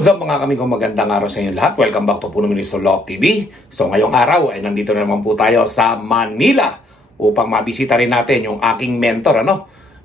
What's up mga kami kong magandang araw sa inyo lahat. Welcome back to Puno Ministro Locke TV. So ngayong araw ay nandito na naman po tayo sa Manila upang mabisita rin natin yung aking mentor.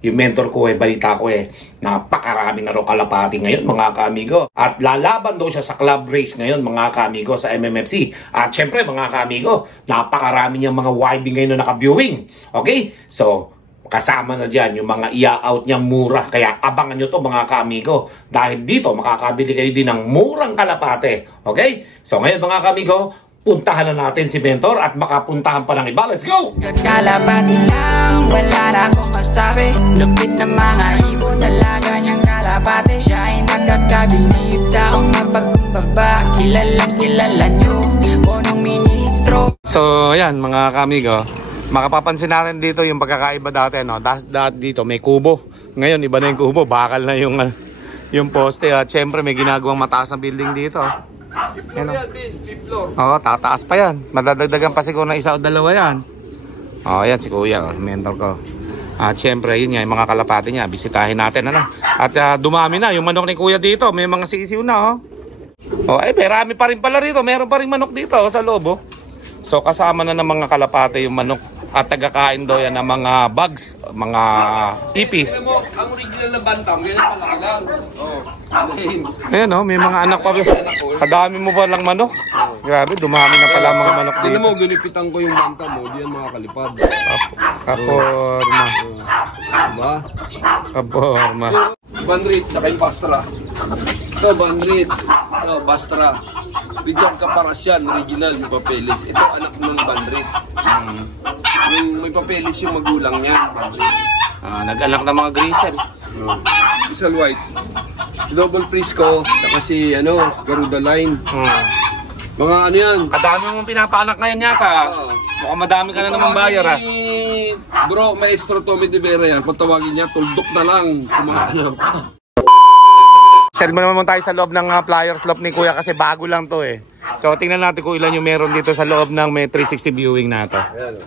Yung mentor ko balita ko napakaraming kalapati ngayon mga kaamigo. At lalaban daw siya sa club race ngayon mga kaamigo sa MMFC. At syempre mga kaamigo, napakarami niyang mga YB ngayon na naka-viewing. Okay? So kasama na dyan yung mga ia-out niyang mura. Kaya abangan nyo to mga kaamigo. Dahil dito makakabili kayo din ng murang kalapate. Okay? So ngayon mga kaamigo, puntahan na natin si Mentor at baka puntahan pa ng iba. Let's go! Kalapati lang, wala na akong masabi. Lupit na mga ibon, dalaga niyang kalapate. Siya ay nagkakabilib, taong mapagkumbaba. Kilala nyo, punong ministro. So ayan mga kaamigo, makapapansin natin dito yung pagkakaiba dati, dito may kubo. Ngayon iba na yung kubo, bakal na yung poste. At syempre may ginagawang mataas na building dito. Oo, tataas pa yan. Madadagdagan pa siguro na isa o dalawa yan. Yan si kuya, mentor ko. At syempre yun nga, yung mga kalapati niya, bisitahin natin. At dumami na yung manok ni kuya dito. May mga sisiw na. Marami pa rin pala rito. Meron pa rin manok dito sa loob. So kasama na ng mga kalapate yung manok. At tagakain daw yan ng mga bugs, mga ipis. Ang original na bantang, ganyan palaki lang. Ayan may mga anak pa. Kadami mo pa lang manok. Grabe, dumami na pala mga manok dito. Tignan mo, ginipitan ko yung bantang mo, diyan mga kalipad. Kaporma. Diba? Kaporma. Banrit, saka yung pastra. Ito, banrit. Ito, pastra. Richard Caparasyan, original, yung papelis. Ito, anak ng banrit. May papelis yung magulang niya. Nag-anak ng mga grisel. Isal White. Double Prisco, saka si, Garuda Line. Mga yan. Kadami mong pinapaanak ngayon yata. Mukhang madami ka na naman bayar Bro, Maestro Tommy De Vera yan. Kung tawagin niya, tuldok na lang. Kumakanap. Sell mo naman tayo sa loob ng flyers loop ni kuya kasi bago lang to So tingnan natin kung ilan yung meron dito sa loob ng may 360 viewing nato. Ayan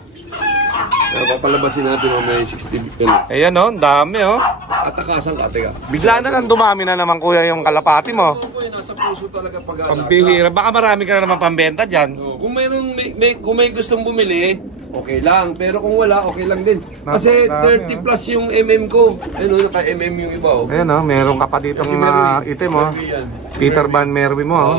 papalabasin natin may 60 Ayan dami Atakasan ka, teka. Bigla na lang dumami na naman kuya yung kalapati mo. Nasa puso talaga pag-aalaga. Pambihira, baka marami ka na naman pambenta dyan. Kung may gustong bumili, okay lang. Pero kung wala, okay lang din. Kasi 30 plus yung MM ko. Naka-MM yung iba Ayan meron ka pa ditong itim Peter Van Merwe mo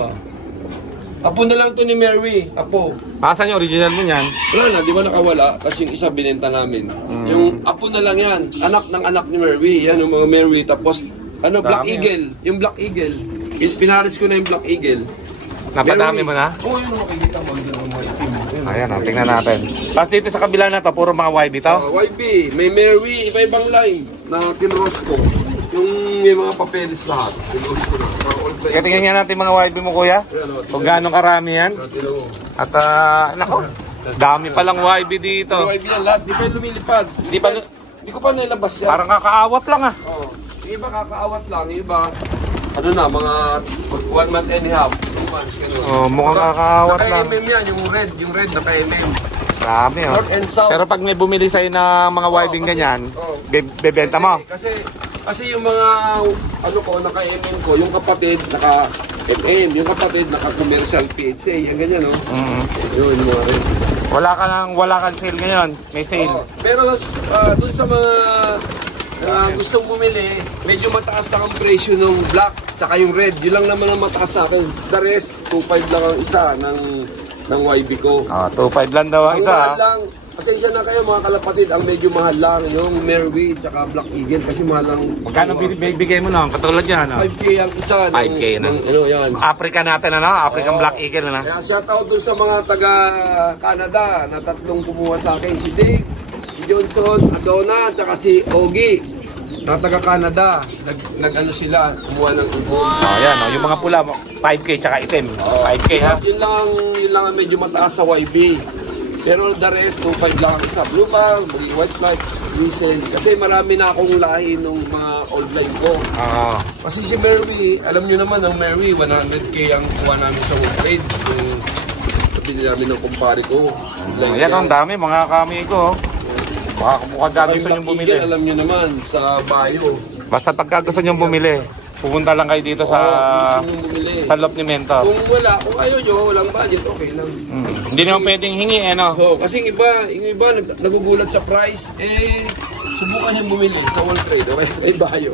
Apo na lang to ni Merwe. Apo. Asan yung original mo yan? Wala na, di ba nakawala? Tapos yung isa binenta namin. Yung apo na lang yan. Anak ng anak ni Merwe. Yan yung mga Merwe. Tapos, Black Eagle. Yung Black Eagle. Pinaris ko na yung Black Eagle. Napadami mo na? Oo, yun makikita mo. Ayan tingnan natin. Tapos dito sa kabila na to, puro mga YB to? YB. May Merwe. Iba-ibang line na kinross ko. Yung may mga papeles lahat. Kaya tingnan nga natin mga YB mo kuya. Kung gano'ng karami yan. At dami palang YB dito. YB yan lahat. Di pa lumilipad. Di ko pa nilabas yan. Parang kakaawat lang Yung iba kakaawat lang. Yung iba, mga 1 month and a half. 2 months. Mukhang kakaawat lang. Naka-MM yan. Yung red naka-MM. Marami North and South. Pero pag may bumili sa'yo na mga YB ganyan, bebenta mo? Kasi yung mga naka-MM ko, yung kapatid naka-MM, yung kapatid naka-commercial PHA, yung ganyan Yun, yung mga rin. Wala kang sale ngayon, may sale. Pero dun sa mga gustong bumili, medyo mataas lang ang presyo ng black tsaka yung red. Yun lang naman ang mataas sa akin. The rest, 2.5 lang ang isa ng YB ko. 2.5 lang daw ang isa. Lang, pasensya na kayo mga kalapatid, ang medyo mahal lang yung Merwe tsaka Black Eagle kasi mahal lang. Magkano bigay mo katulad yan 5K ang isa. 5K na. Yan. Africa natin African Black Eagle Kaya shoutout dun sa mga taga Canada na tatlong kumuha sa akin. Si Dave, si Johnson, Adona, tsaka si Ogie. Na taga Canada. Sila, kumuha ng ibon. Yung mga pula, 5K tsaka itim. 5K Yun lang ang medyo mataas sa YB. Pero the rest, 2.5 lang ang isa. Blue bag, white flag, diesel. Kasi marami na akong lahi nung mga old line ko. Kasi si Merwe, alam nyo naman, ang Merwe, 100K ang kuha namin sa home trade. Yung pili namin ng kumpare ko. Yan ang dami, mga kami ko. Baka gusto nyo bumili. Alam nyo naman, sa Bayo. Basta pagka gusto nyo bumili, pupunta lang kayo dito sa Sa loob ni Mentor. Kung wala, kung ayaw nyo, walang budget, okay lang. Hindi naman pwedeng hingi, no? Oh, kasi yung iba nagugulat sa price, subukan yung bumili sa World Trade, may bayo.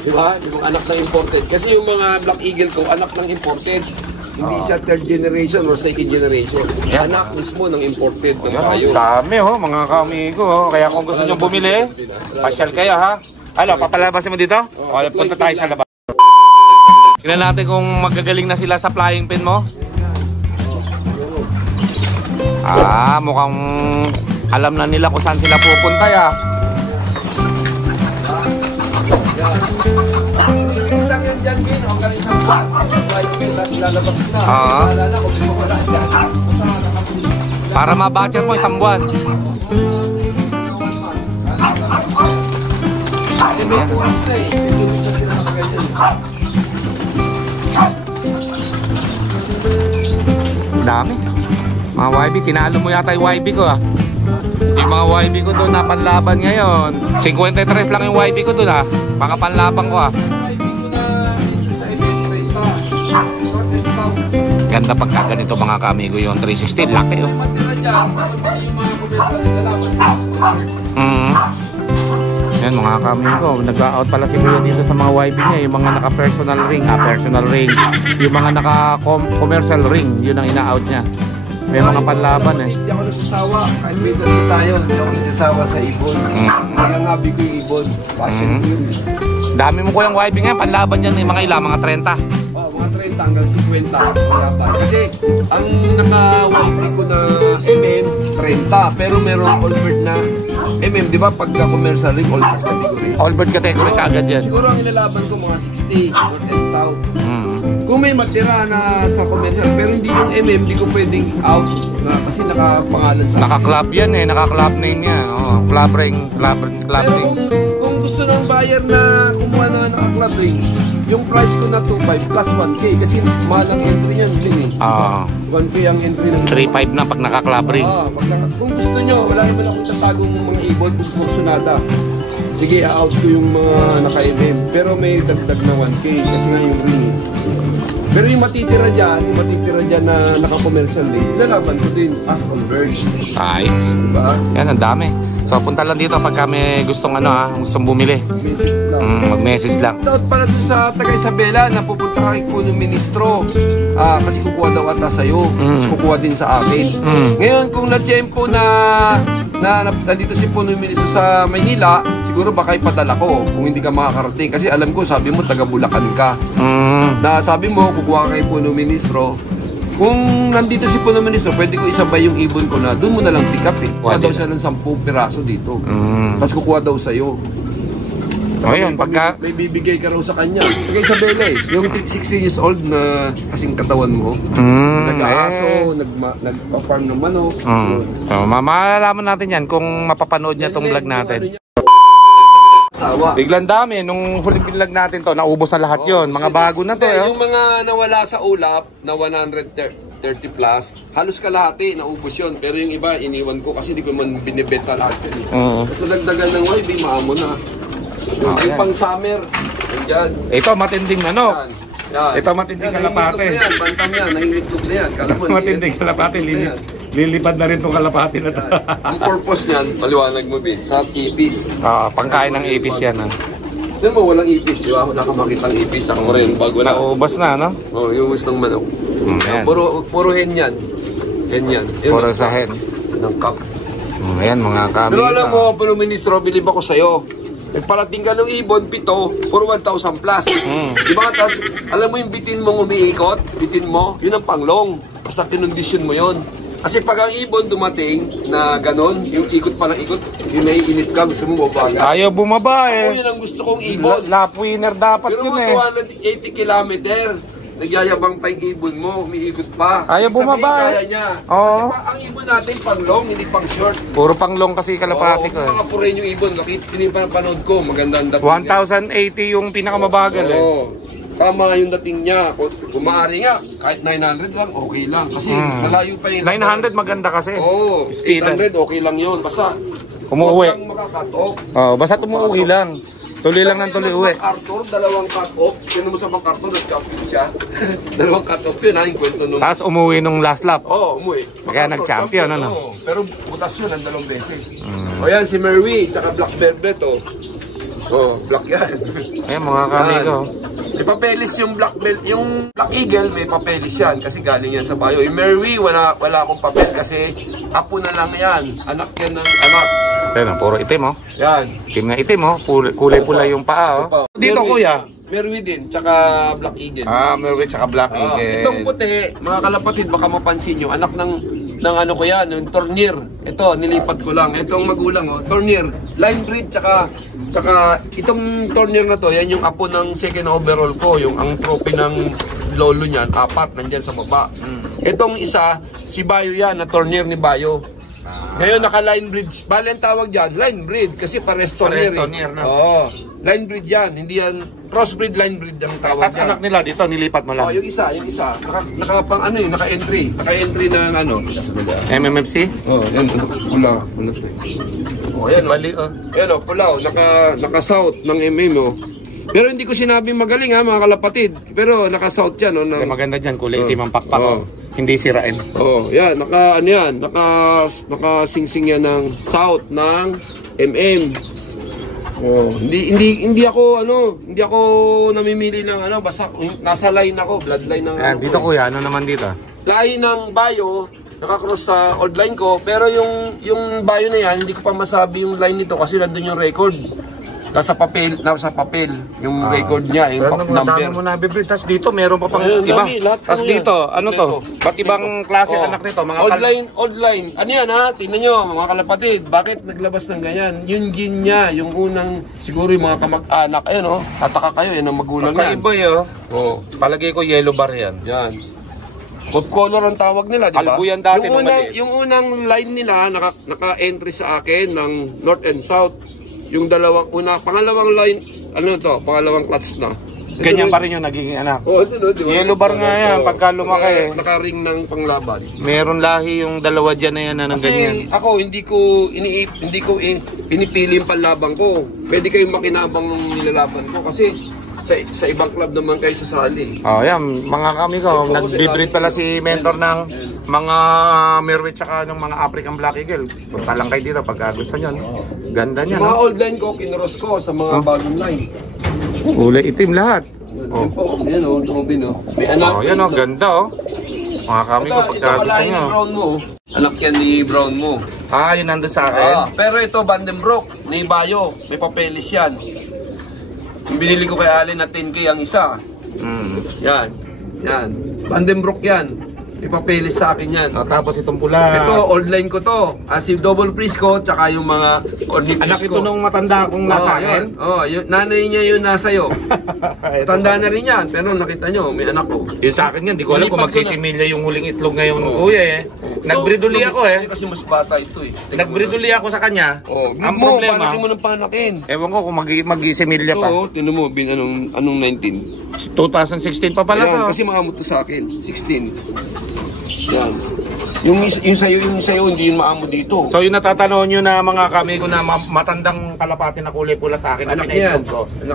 Diba? Yung anak ng imported. Kasi yung mga Black Eagle ko, anak ng imported. Hindi siya third generation or second generation. Anak mismo ng imported ng bayo. Dami, mga kamigo. Kaya kung gusto nyo bumili, pasyal kayo, ha? Ano, papalabasin mo dito? O, punta tayo sa labas. Tignan natin kung magagaling na sila sa flying pin mo. Mukhang alam na nila kung saan sila pupunta, ya. Lang yan dyan, Gin. O, galing sa flying pin na lalabas na. Para ma-budget mo isang buwan. Dami. Mga YB, tinalo mo yata yung YB ko, Yung mga YB ko doon na panlaban ngayon. 53 lang yung YB ko doon, Mga panlaban ko, Ganda pagka ganito mga kamigo yung 360. Laki, Yan mga kamigo, nag-out pala si Kuya dito sa mga YB niya. Yung mga naka-personal ring, personal ring. Yung mga naka-commercial ring, yun ang ina-out niya. May mga panlaban, Hindi ako nasasawa. Kahit may dito tayo, hindi ako nasasawa sa ibon. Kaya nga ko yung ibon. Passion ko yun. Dami mo ko yung YB nga, panlaban dyan yung mga ilang, mga 30. Mga 30 hanggang 50. Kasi ang naka-YB ko na MM, 30. Pero merong all-bird na MM, di ba? Pagka commercial ring, all-bird category. All-bird category kaagad yan. Siguro ang nilalaban ko mga 60, north and south. Kung may matira na sa commercial, pero hindi yung MM, hindi ko pwedeng out kasi nakapangalan sa naka-club yan naka-club name yan. Club ring, club pero ring. Kung gusto ng buyer na kumuha na naka-club ring, yung price ko na 2.5 plus 1K kasi mahal ang entry niyan din 1K ang entry ng 3.5 na pag naka-club ring. Kung gusto nyo, wala naman akong tatagong mga ibon kung porsyonada. Sige, out ko yung mga naka-MM. Pero may dagdag na 1K kasi yung ring. Pero yung matitira dyan na naka-commercial din, lalaban ko din as converge. Ay, diba? Yan, ang dami. So, punta lang dito pag kami gustong gustong bumili. Message lang. Mag-message lang. Dapat pala dun sa taga Isabela na pupunta ka kay Punong Ministro. Kasi kukuha daw ata sa'yo. Tapos kukuha din sa akin. Ngayon, kung na-tempo na nandito si Punong Ministro sa Maynila, siguro baka ipadala ko kung hindi ka makakarating. Kasi alam ko, sabi mo, taga Bulacan ka. Na sabi mo, kukuha ka kay Punong Ministro. Kung nandito si Punong Ministro, pwede ko isabay yung ibon ko na doon mo na lang pick up Kukuha daw siya ng 10 piraso dito. Tapos kukuha daw sa'yo. Ayun, pagka may bibigay ka raw sa kanya. Kaya Isabela yung 60 years old na kasing katawan mo. Nag-aaso, nagpa-farm ng manok. So, malalaman natin yan kung mapapanood niya tong vlog natin. Biglang dami, nung huling vlog natin to, naubos na lahat yon. Mga bago na to. Yung mga nawala sa ulap na 130 plus, halos kalahati, naubos yun. Pero yung iba, iniwan ko kasi hindi ko man binibenta lahat yun. Kasi dagdagan ng YB, maamo na. Yung pang summer, yan. Ito matinding Yan. Ito matinding kalapate. Bantam yan, nangingitlog na yan. Matinding kalapate, lilipad na rin itong kalapate na ito. Ang purpose yan, paliwanag mo bin, sa ipis. Pangkain ng ipis yan. Diyan mo, walang ipis, di ba? Wala ka makitang ipis. Ako rin, bago na. Naubos na, no? Yung ubos ng manok. Puro hen yan. Hen yan. Puro sa hen. Ng cup. Ayan, mga kami. Pero alam mo, pero ministro, bilib ako sa'yo. Nagparating ka ng ibon, 7, for 1,000 plus. Diba? Tapos, alam mo yung bitin mong umiikot, bitin mo, yun ang panglong. Basta kinondisyon mo yun. Kasi pag ang ibon dumating na ganon, yung ikot pa ng ikot, yung naiinit ka, gusto mo mabaga. Ayaw bumaba Ako yun ang gusto kong ibon. Lap winner dapat pero yun mo 280 kilometer. Nagyayabang pa yung ibon mo, umiikot pa. Ayaw bumaba kaya niya. Kasi ang ibon natin pang long, hindi pang short. Puro pang long kasi kalapati ko. Mga purin yung ibon, pinipanood ko, maganda ang dating 1,080 yung pinakamabagal Tama yung dating niya. Kung maaari nga, kahit 900 lang, okay lang. Kasi nalayo pa yung 900 maganda kasi. 800 okay lang yun. Basta umuwi. huwag kang makakatok. Basta umuwi lang. Tuloy lang ng tuloy uwi. Arthur, dalawang cut-off. Sino mo sa mga Arthur, nag-champion siya. Dalawang cut-off yun, ha, yung kwento nung... Tapos umuwi nung last lap. Oo, umuwi. Kaya nag-champion, ano? Oo, pero butas yun ang dalawang beses. O yan, si Merwi, tsaka Black Velvet, oh. Oh, black yan. Ayan, mga kamigo. May papelis yung Black Belt, yung Black Eagle may papelis yan kasi galing yan sa bayo. Yung Merwi, wala akong papel kasi apo na lang yan. Anak yan ng anak. Ayan, puro itim, oh. Yan. Itim na itim, oh. Kulay pula yung paa, oh. Dito, kuya. Merwi din, tsaka Black Eagle. Ah, Merwi tsaka Black Eagle. Itong puti, mga kalapatid, baka mapansin nyo, anak ng ano ko yan, yung Tornier. Ito, nilipat ko lang. Itong magulang, oh, Tornier. Line breed, tsaka itong Tornier na to, yan yung apo ng second overall ko. Yung ang trophy ng lolo niyan, 4, nandyan sa baba. Itong isa, si Bayo yan, na Tornier ni Bayo. Ngayon, naka-line breed. Bale ang tawag dyan, line breed. Kasi pares Tornier. Pares Tornier, no? Oo. Line breed yan. Hindi yan, crossbreed, line breed ang tawag Tapos yan. anak nila dito, nilipat mo lang. Oh, yung isa. Naka ano yun, naka-entry. Naka-entry ng ano. MMFC? Oh, yan, pula. Oh, yan, Bali, oh. Yan, oh, pula, oh. Naka-south ng MM, oh. Pero hindi ko sinabing magaling, ha, mga kalapatid. Pero naka-south yan, oh. Maganda dyan, kulay itim ang pakpak, oh. Hindi sirain. Oh, yan, naka-singsing yan ng south ng MM. Oh, hindi ako namimili ng basta nasa line ako, bloodline ng Dito kuya, ano naman dito? Lahi ng Bayo, nakakross sa old line ko, pero yung Bayo na yan, hindi ko pa masabi yung line nito kasi nandun yung record. Nasa papel, yung record niya, yung number. Mo na bibili. Tapos dito, meron pa pang Ayun, iba. Tapos Tapos dito, ano to? Ba't ibang klase anak nito? Mga old line. Ano yan, ha? Tingnan nyo, mga kalapatid. Bakit naglabas ng ganyan? Yung gin niya, yung unang, siguro yung mga kamag-anak. Ayun, oh. Tataka kayo, yan ang magulang yan. Kakaiba yun. Oh. Palagay ko yellow bar yan. Yan. Food color ang tawag nila, di ba? Albuyan dati yung unang line nila, naka-entry sa akin ng North and South. Yung pangalawang line, pangalawang clutch na. Ganyan pa rin yung nagiging anak. Oh, ito, di ba? Yellow bar nga yan, pagka lumaki. Naka-ring ng panglaban. Meron lahi yung dalawa dyan na yan na ng ganyan. Kasi ako, hindi ko pinipili yung panlaban ko. Pwede kayong makinabang ng nilalaban ko kasi sa ibang club naman kayo sasali. Oh, yan, mga kami ko, nag-breed pala si mentor ng mga Merwi tsaka ng mga African Black Eagle. Punta lang kayo dito pagka gusto nyo. Ganda niya, mga old line ko, kinross ko sa mga bagong line. Kulay itim lahat. Yan po, yan o, tumubin o. May anak. Oh, yan o, ganda o. Mga kami ko pagka gusto nyo. Brown mo. Anak yan ni Brown mo. Ah, yun nandun sa akin. Pero ito, Vandenbroek, ni Bayo. May papelis yan. Yung binili ko kay Allen na 10K ang isa. Yan. Vandenbroek yan. May papelis sa akin yan. Tapos itong pula. Ito, old line ko to. Si double priest ko, tsaka yung mga corny anak priest ito ko. nung matanda kong nasa akin. Yung nanay niya yun nasa iyo. Tanda na rin yan, pero nakita nyo, may anak ko. Yung sa akin yan, di ko alam kung magsisimilya yung huling itlog ngayon ng kuya eh. Nag-breed uli ako eh. Kasi mas bata ito eh. Nag-breed uli ako sa kanya. Ang problema, panakin mo ng panakin. Ewan ko kung mag-similya pa. Oo, tinan mo, anong 19? 2016 pa pala to. Kasi maamot to sa akin, 16. Yan. Yung sa'yo, hindi yun maamo dito. So yung natatanong nyo na mga kami ko na matandang kalapati na kulay pula sa akin. Anak yan.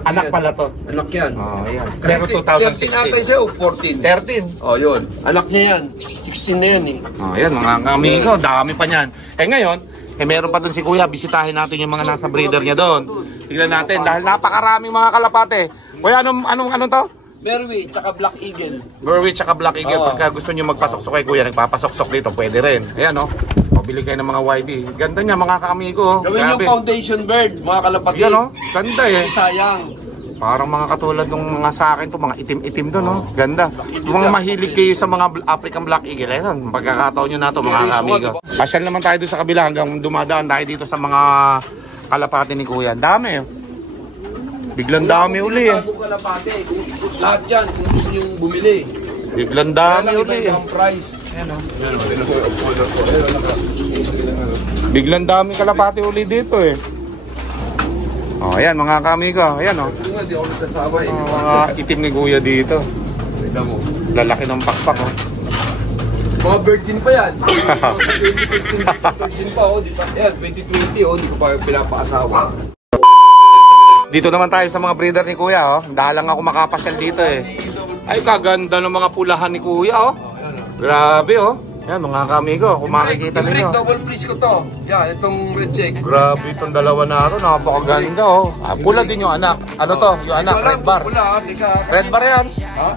Anak pala to. Anak yan. Oh, yan. Pero 13 atay sa'yo, 14. 13. Oh, yun. Anak niya yan. 16 na yan eh. Oh, yan mga kami ko. Dami pa niyan. Ngayon, meron pa dun si Kuya. Bisitahin natin yung mga nasa breeder niya doon. Tignan natin dahil napakaraming mga kalapate. Kuya, anong to? Merwi, tsaka Black Eagle. Merwi, tsaka Black Eagle. Pagka gusto nyo magpasok-sok kay Kuya, nagpapasok-sok dito, pwede rin. Ayan, oh. Pabili kayo ng mga YB. Ganda niya, mga kamigo. Gawin yung foundation bird, mga kalapatid. Yan, oh. Ganda eh. Sayang. Parang mga katulad ng mga sa akin to, mga itim-itim doon, no? Ganda. Kung mga mahilig kayo sa mga African Black Eagle, ayun, pagkakataon nyo na to, mga kamigo. Pasyal naman tayo doon sa kabila hanggang dumadaan tayo dito sa mga kalapate ni Kuya. Dami, oh. Biglang dami uli eh. Lahat yan, kung gusto nyo bumili. Biglang dami uli eh. Ang price. Biglang dami kalapati uli dito eh. Oh, ayan mga kamigo. Ayan oh. Hindi ako nagkasama eh. Mga itim ni Kuya dito. Lalaki ng pakpak oh. Mga virgin pa yan. 2015 virgin pa oh. Yan, 2020 oh. Hindi ko pa pinapaasawa. Dito naman tayo sa mga breeder ni Kuya, oh. Dalang ako makapasyal dito eh. Ay, kaganda ng mga pulahan ni Kuya, oh. Grabe, oh. Yan, mga kamigo, kung makikita ninyo. Double freeze ko to. Yan, itong red check. Grabe itong dalawa na aro, napakaganda, oh. Pula din yung anak. Ano to? Yung anak, red bar. Red bar yan?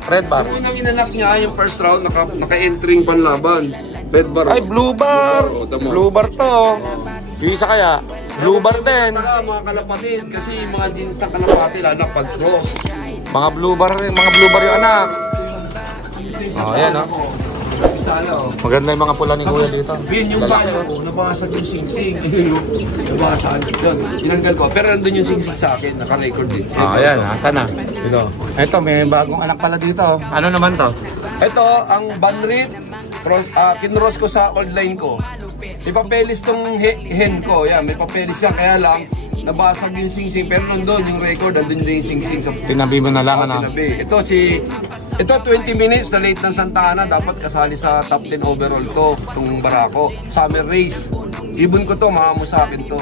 Red bar. Yung unang inanak niya, yung first round, naka-entering panlaban. Red bar. Ay, blue bar. Blue bar to. Yung isa kaya, blue bar din. Saka mga kalapatid, kasi yung mga jeans na kalapatid, anak pag-cross. Mga blue bar yung anak. Oh, ayan, oh. Maganda yung mga pula ni Kuya dito. Yun yung bago ko, nabasag yung sing-sing. Nabasag yun. Tinanggal ko. Pero nandun yung sing-sing sa akin, naka-record din. Ayan, asan na? Ito, may bagong anak pala dito. Ano naman to? Ito, ang Banrit. Kinross ko sa online ko. May papelis tong hen ko. Yan, may papelis yan. Kaya lang, nabasag yung sing-sing. Pero nandun yung record, nandun din yung sing-sing. Tinabi mo na lang, ano? Tinabi. Ito 20 minutes na late ng Santa Ana, dapat kasali sa top 10 overall to, itong Barako. Summer race. Ibon ko to, mahamo sa akin to.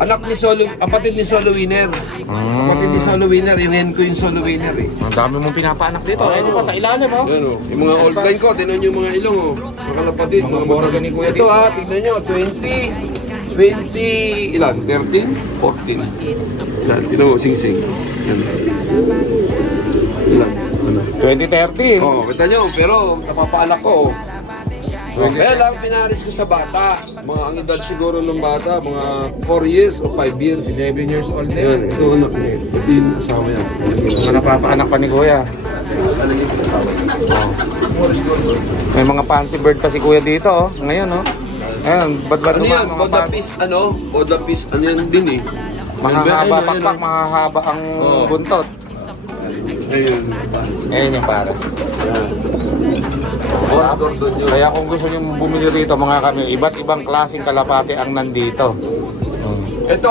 Anak ni Solo, kapatid ni Solo Winner. Kapatid ni Solo Winner, yung hen ko yung Solo Winner eh. Ang dami mong pinapaanak dito. Ay, di pa sa ilalim, oh. Yan, oh. Yung mga old line ko, tinan yung mga ilong, oh. Mga kalapatid, mga borga ni Kuya ito ha, tignan nyo, 20, ilan? 13? 14. Yan, tinan mo, sing-sing. Yan. Ilan? 2013. Oo, kita nyo, pero napapaanak ko. Kaya lang, pinaris ko sa bata. Mga ang edad siguro ng bata, mga 4 years o 5 years. 11 years old na Yan, ito anak niya. Ito yung kasama yan. Mga napapaanak pa ni Kuya. May mga fancy bird pa si Kuya dito, oh. Ngayon, oh. Ayun, ba't Ano yan? Bodapis, Bodapis, ano yan din eh. Mahahaba pakpak, mahahaba ang buntot. Ayun. Ayun yung paras. Kaya kung gusto nyo bumili rito mga kami, iba't ibang klaseng kalapate ang nandito. Ito,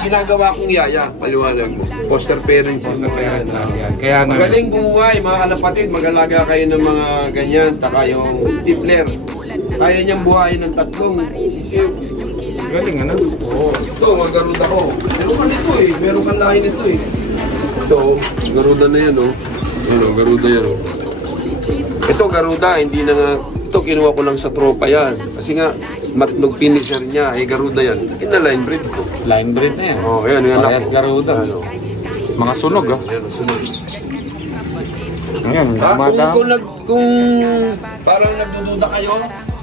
ginagawa kong yaya, paliwanag mo. Foster parents yung mga yan. Kaya magaling buhay, mga kalapatid, mag-alaga kayo ng mga ganyan, taka yung tipler. Kaya niyang buhayin ng 3 sisiw. galing, ano? Oo, ito, mga garuda ko. Meron ka nito eh, meron ka lahi nito eh. Ito, garuda na yan oh. Ano, garuda yan oh. Ito, garuda, hindi na nga, ito kinuha ko lang sa tropa yan. Kasi nga, matnog finisher niya, eh garuda yan. Ina-line breed ko. Line breed na yan. Oo, yan, yung anak Parehas ko. garuda. Ano? Mga sunog, ah. Ayan, sunod. Ayan, madam. Kung parang nagdududa kayo,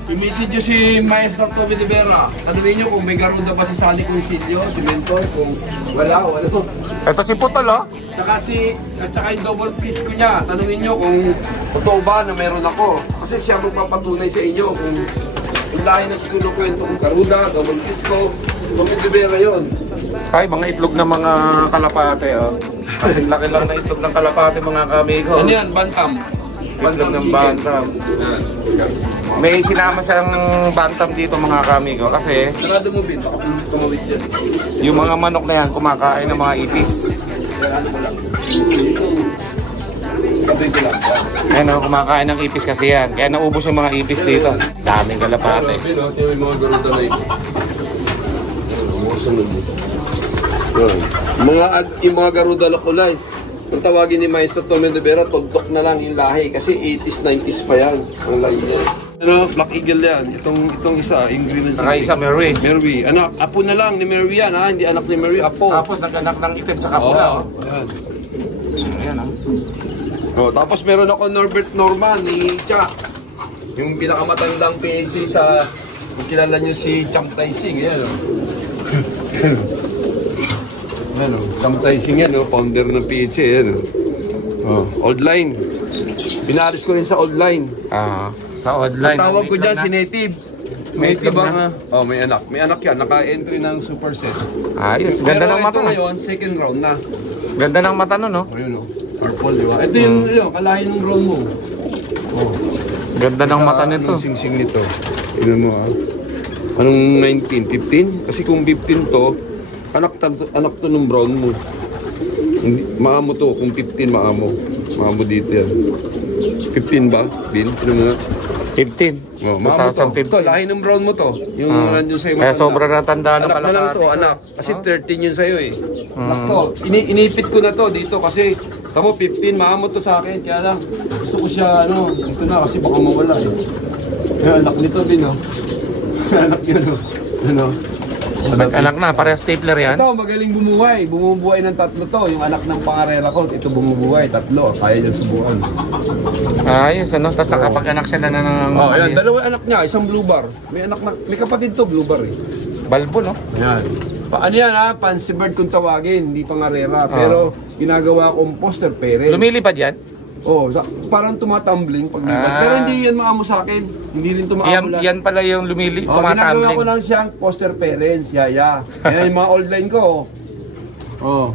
i-message nyo si Maestro Tommy de Vera. Tanungin nyo kung may garuda ba si Sally Consilio, si Mentor, kung wala o ano. Ito si Putol, oh. At saka yung double piece ko niya. Tanungin nyo kung totoo ba na meron ako. Kasi siya magpapatunay sa inyo kung yung lahi na siguro kwento kong garuda, double piece ko, Tommy de Vera yun. Ay, mga itlog ng mga kalapate, oh. Kasi laki lang na itlog ng kalapate, mga kamigo. Ano yan? Bantam. Itlog ng chicken. bantam. May sinama siyang bantam dito, mga kamigo, kasi Sarado mo, Bin. Baka tumawid dyan. yung mga manok na yan kumakain ng mga ipis. Ano ko lang. Kabay ko lang. Ayan, oh, kumakain ng ipis kasi yan. Kaya naubos yung mga ipis dito. Daming kalapate. Bin, ito yung mga garuda na ito. Umusunod mo. Yung mga garuda na kulay. Kung tawagin ni Maestro Tommy de Vera, tugtok na lang yung lahi. Kasi 80s, 90s pa yan. Ang lahi niya. Ano, Black Eagle yan. Itong isa, yung green na Saka isa Merwin. Merwi. Anak, apo na lang ni Merwi yan ha. Hindi anak ni Merwi, apo. Tapos nagkanak ng itim sa kapula, oh. Ayan. Ayan, oh. Oh, tapos meron ako Norbert Norman ni Cha. Yung pinakamatandang PhD sa kilala niyo si Cham Tai Sing. Ayan o. Ayan o. Cham Tai Sing yan o. Founder ng PhD. Ayan o. Oh, old line. Pinaris ko rin sa old line. Sa online. Tawag ko dyan si Native. May itlog Native ang, may anak. May anak yan. Naka-entry ng superset. Ayos, ganda ng mata. Pero ito ngayon, second round na. Ganda ng mata nun, no? Ayun o. Purple, di ba? Ito yung kalahin ng round mo. Oh. Ganda ng mata nito. Anong sing-sing nito? Tignan mo ah. Anong 19? 15? Kasi kung 15 to, anak to ng brown mo. Maamo to. Kung 15, maamo. Maamo dito yan. 15 ba, Bin? Ano nga? 15. Oh, mama mo to. 2015. Ito, lahi ng brown mo to. Yung nandun sa'yo. Kaya sobrang natanda ng anak na lang kalapati. to, anak. Kasi 13 yun sa'yo eh. Anak to. Inipit ko na to dito kasi tamo 15, mama mo to sa akin. Kaya lang, gusto ko siya, ito na kasi baka mawala eh. Yung anak nito din, anak yun, Anak na, parehas stapler yan. Ito, magaling bumuhay. Bumubuhay ng 3 to. Yung anak ng pangarera ko, ito bumubuhay, 3. Kaya dyan subukan. Ayos, Tapos nakapag-anak siya na ng... Oh, yan. 2 anak niya, isang blue bar. May kapatid to, blue bar eh. Balbo, no? Yan. Ano yan Fancy bird kung tawagin, hindi pangarera. Pero ginagawa kong poster parent. Lumilipad yan? Oh, parang tumatumbling pag pero hindi yan maamo sa akin. Hindi rin tumaamo. Yan pala yung ginagawa ko lang siyang poster parents, yaya. Yan yung mga old line ko. Oh.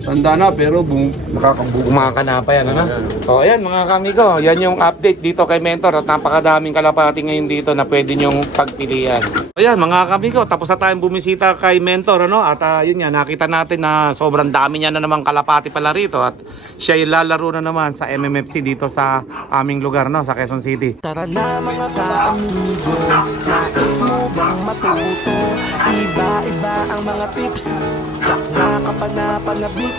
Tanda na pero kumakana pa yan, So ayan mga kamigo, yan yung update dito kay Mentor at napakadaming kalapati ngayon dito na pwede nyong pagpilian. Ayan mga kamigo, tapos na tayong bumisita kay Mentor, At yun nga, nakita natin na sobrang dami niya na naman kalapati pala rito at siya ilalaro na naman sa MMFC dito sa aming lugar, sa Quezon City. Tara na mga ka-amigo, nais mo bang matuto? Iba-iba ang mga tips, tsak na kapanapanabik.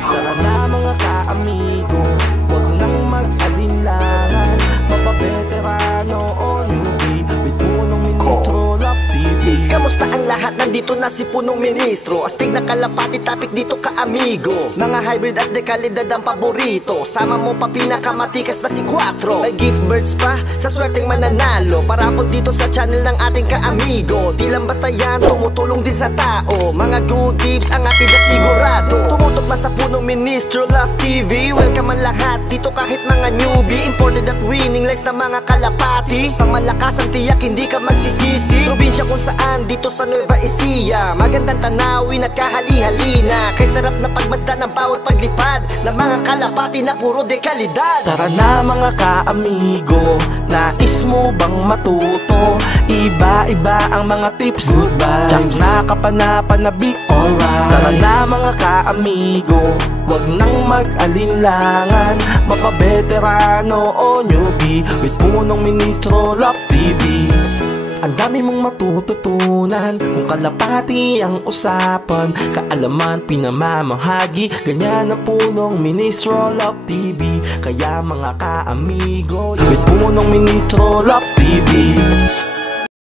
Tara na mga ka-amigo, huwag nang mag-alinlangan. Mapabeterano o newbie, with punong ministro, Love TV. Kamusta ang lahat? Nandito na si punong ministro. Astig na kalapati, topic dito ka-amigo. Mga hybrid at dekalidad ang paborito. Sama mo pa pinakamatikas na si 4. May gift birds pa sa swerteng mananalo. Parapol dito sa channel ng ating ka-amigo. Di lang basta yan, tumutulong din sa tao. Mga good tips ang ating na sigurado. Tumutok na sa punong ministro, Love TV. Welcome ang lahat dito kahit mga newbie. Imported at winning lies na mga kalapati. Pang malakas ang tiyak, hindi ka magsisisi. Probinsya kung saan, dito sa Nueva Ecija. Magandang tanawin at kahali-halina. Kay sarap na pagmasdan ng bawat paglipad ng mga kalapati na puro dekalidad. Tara na mga ka-amigo, nais mo bang matuto? Iba-iba ang mga tips, tsak na kapanapanabik. Tara na mga ka-amigo, huwag nang mag-alinlangan. Mapabeterano o newbie, with punong ministro, Love TV. Ang dami mong matututunan kung kalapati ang usapan. Kaalaman, pinamamahagi, ganyan ang punong ministro, Love TV. Kaya mga ka-amigo, with punong ministro, Love TV.